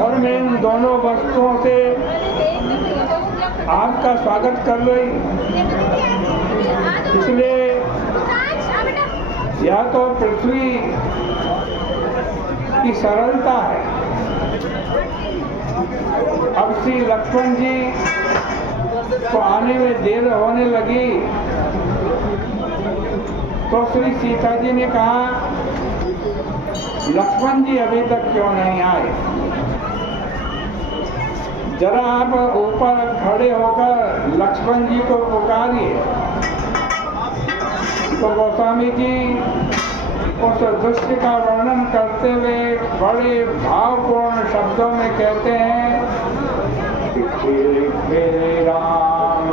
और मैं इन दोनों वस्तुओं से आपका स्वागत कर रही। इसलिए या तो पृथ्वी की सरलता है। अब श्री लक्ष्मण जी को आने में देर होने लगी तो श्री सीता जी ने कहा, लक्ष्मण जी अभी तक क्यों नहीं आए? जरा आप ऊपर खड़े होकर लक्ष्मण जी को पुकारिए। तो गोस्वामी जी उस दृश्य का वर्णन करते हुए बड़े भावपूर्ण शब्दों में कहते हैं कि फिर राम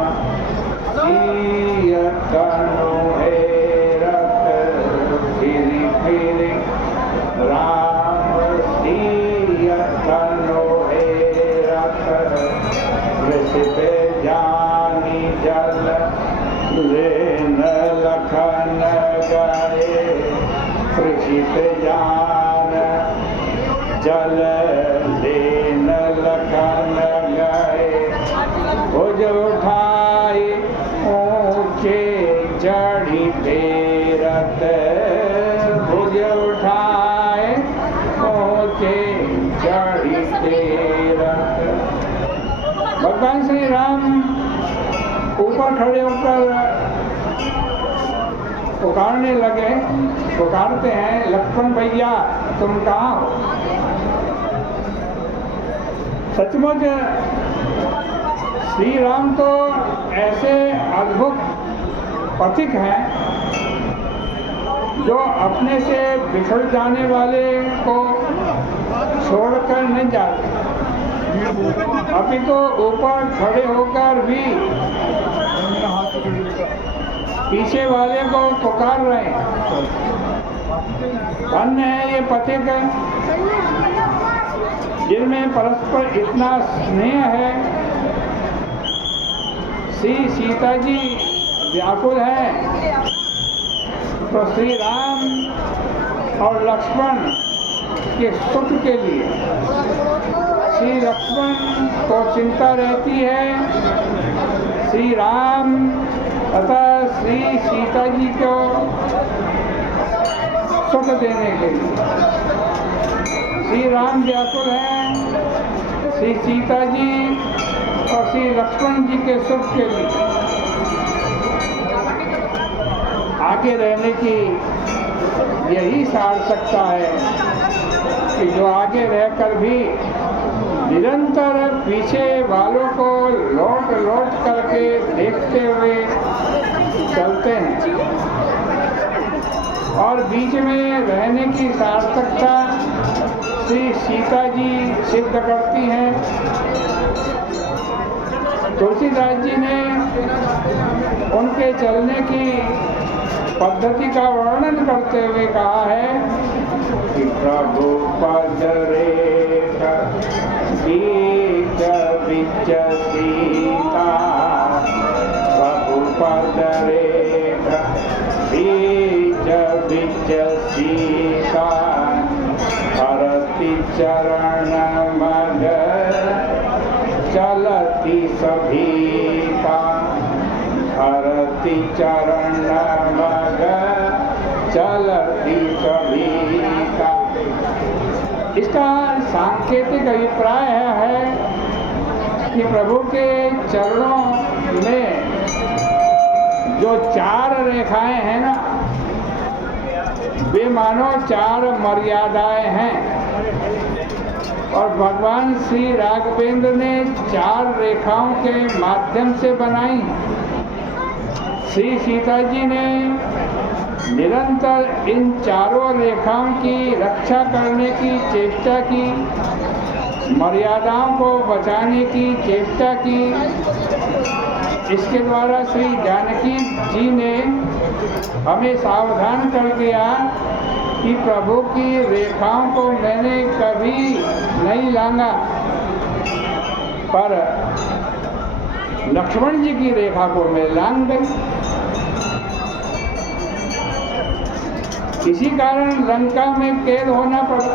सिय तनु हेरत, फिर राम सिय तनु हेरत, वृषभ जानी जल लेन लखन गए, कृषित जान जल लेन लखन गए, भुज उठाई ऊंचे जड़ी फेरत, भुज उठाए ऊंचे जड़ी फेरत। भगवान श्री राम ऊपर खड़े होकर पुकारने लगे। पुकारते हैं, लक्ष्मण भैया तुम कहाँ हो? सचमुच श्री राम तो ऐसे अद्भुत पथिक हैं जो अपने से बिछड़ जाने वाले को छोड़कर नहीं जाते। अभी तो ऊपर खड़े होकर भी पीछे वाले को पुकार रहे हैं। धन्य है ये पथिक जिनमें परस्पर इतना स्नेह है। श्री सीता जी व्याकुल है तो श्री राम और लक्ष्मण के सुख के लिए श्री लक्ष्मण को चिंता रहती है, श्री राम तथा श्री सीता जी को सुख देने के लिए। श्री राम व्याकुल हैं श्री सीता जी और श्री लक्ष्मण जी के सुख के लिए। आगे रहने की यही सार्थकता है कि जो आगे रहकर भी निरंतर पीछे वालों को लौट लौट करके देखते हुए चलते हैं और बीच में रहने की सार्थकता श्री सीता जी सिद्ध करती हैं। तुलसीदास जी ने उनके चलने की पद्धति का वर्णन करते हुए कहा है कि प्रभु पद रेखा बीच बीच सीता, प्रभु पद रेखा बीच बीच सीता, हरति चरण मग चलती सभीता, हरति चरण मग चलती सभीता। इसका सांकेतिक अभिप्राय है कि प्रभु के चरणों में जो चार रेखाएं हैं ना, वे मानो चार मर्यादाएं हैं और भगवान श्री राघवेंद्र ने चार रेखाओं के माध्यम से बनाई। श्री सीता जी ने निरंतर इन चारों रेखाओं की रक्षा करने की चेष्टा की, मर्यादाओं को बचाने की चेष्टा की। इसके द्वारा श्री जानकी जी ने हमें सावधान कर दिया कि प्रभु की रेखाओं को मैंने कभी नहीं लांगा, पर लक्ष्मण जी की रेखा को मैं लांग गई। इसी कारण लंका में कैद होना पड़ा।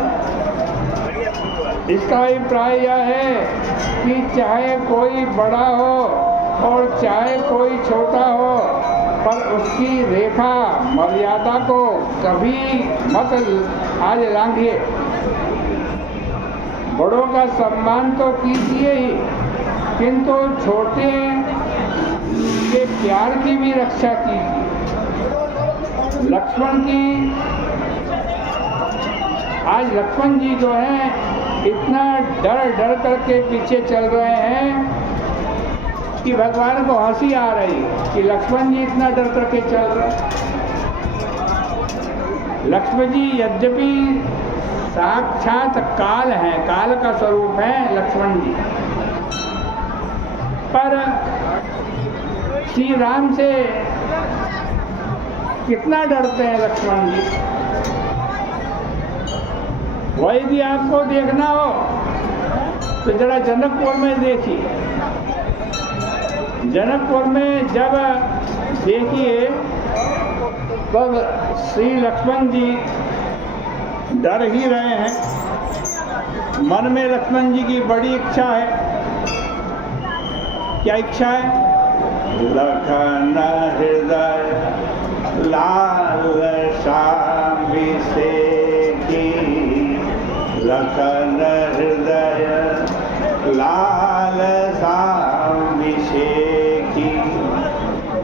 इसका अभिप्राय यह है कि चाहे कोई बड़ा हो और चाहे कोई छोटा हो, पर उसकी रेखा मर्यादा को कभी मत आज लांघिए। बड़ों का सम्मान तो कीजिए ही, किंतु छोटे के प्यार की भी रक्षा कीजिए। आज लक्ष्मण जी जो हैं इतना डर करके पीछे चल रहे हैं कि भगवान को हंसी आ रही कि लक्ष्मण जी इतना डर करके चल रहे हैं। लक्ष्मण जी यद्यपि साक्षात काल है, काल का स्वरूप है लक्ष्मण जी, पर श्री राम से कितना डरते हैं लक्ष्मण जी। वही यदि आपको देखना हो तो जरा जनकपुर में देखिए। जनकपुर में जब देखिए तब श्री लक्ष्मण जी डर ही रहे हैं। मन में लक्ष्मण जी की बड़ी इच्छा है। क्या इच्छा है? लखन हृदय लाल शाभिषेकी, लखन हृदय लाल शाभिषेकी,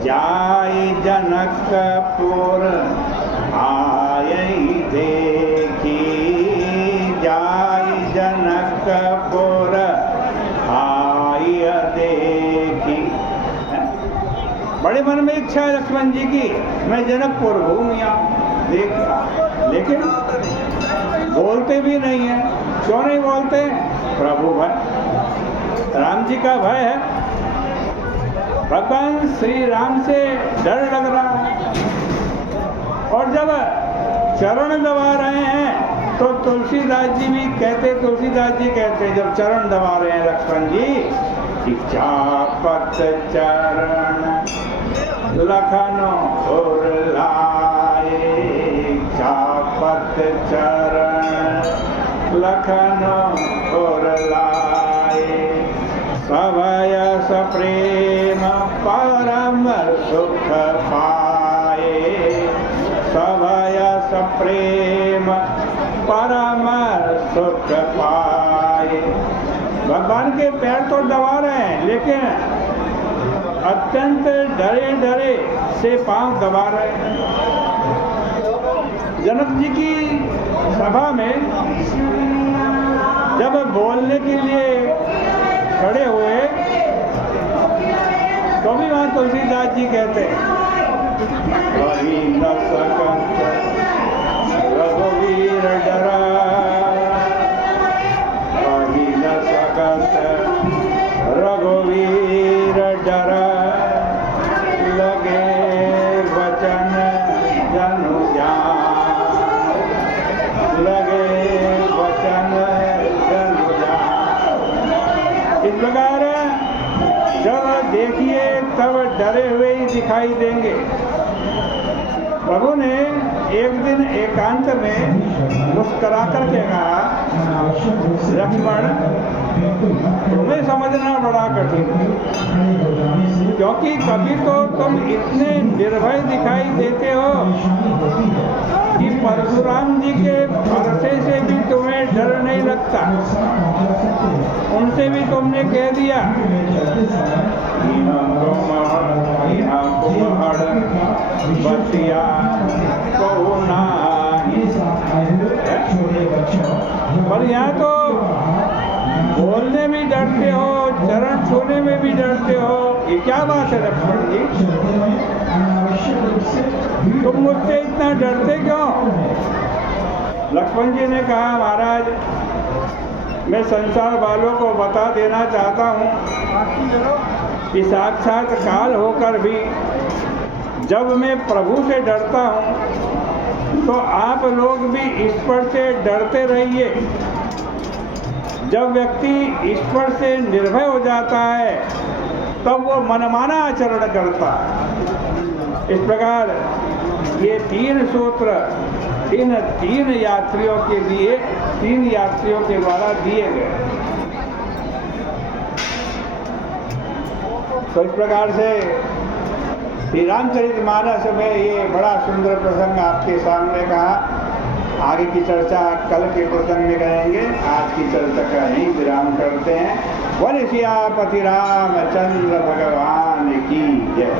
जाय जनकपुर आयई देखी, जाय जनकपुर आय देखी। बड़े मन में इच्छा है लक्ष्मण जी की, मैं जनकपुर घूम आऊं देख, लेकिन बोलते भी नहीं है। क्यों नहीं बोलते? प्रभु भय, राम जी का भय है। भगवान श्री राम से डर लग रहा है। और जब चरण दबा रहे हैं तो तुलसीदास जी भी कहते, तुलसीदास जी कहते जब चरण दबा रहे हैं लक्ष्मण जी, चापत चरण लखनो और लाए, चापत चरण लखनो और लाए, सभय सप्रेम परम सुख पाए, सभय सप्रेम परम सुख पाए। भगवान के पैर तो दबा रहे हैं, लेकिन अत्यंत डरे डरे से पांव दबा रहे हैं। जनक जी की सभा में जब बोलने के लिए खड़े हुए तो भी वहां तुलसीदास जी कहते न सकत रघुवीर डरा, न सकत रघुवीर डरा, लगे वचन जनु जान, लगे वचन जनु जान। इस प्रकार जब देखिए तब डरे हुए ही दिखाई देंगे। प्रभु ने एक दिन एकांत में मुस्कुरा करके कहा, लक्ष्मण तुम्हें समझना बड़ा कठिन है, क्योंकि कभी तो तुम इतने निर्भय दिखाई देते हो कि परशुराम जी के फरसे से भी तुम्हें डर नहीं लगता। उनसे भी तुमने कह दिया बतिया को ना, पर यहाँ तो बोलने में डरते हो, चरण छूने में भी डरते हो। ये क्या बात है लक्ष्मण जी? तुम मुझसे इतना डरते क्यों? लक्ष्मण जी ने कहा, महाराज मैं संसार वालों को बता देना चाहता हूँ कि साक्षात काल होकर भी जब मैं प्रभु से डरता हूँ तो आप लोग भी ईश्वर से डरते रहिए। जब व्यक्ति ईश्वर से निर्भय हो जाता है तब वो मनमाना आचरण करता है। इस प्रकार ये 3 सूत्र इन तीन यात्रियों के द्वारा दिए गए। तो इस प्रकार से श्री रामचरितमानस में ये बड़ा सुंदर प्रसंग आपके सामने कहा। आगे की चर्चा कल के प्रसंग में करेंगे। आज की चर्चा का ही विराम करते हैं। बोले सियापति रामचंद्र भगवान की जय।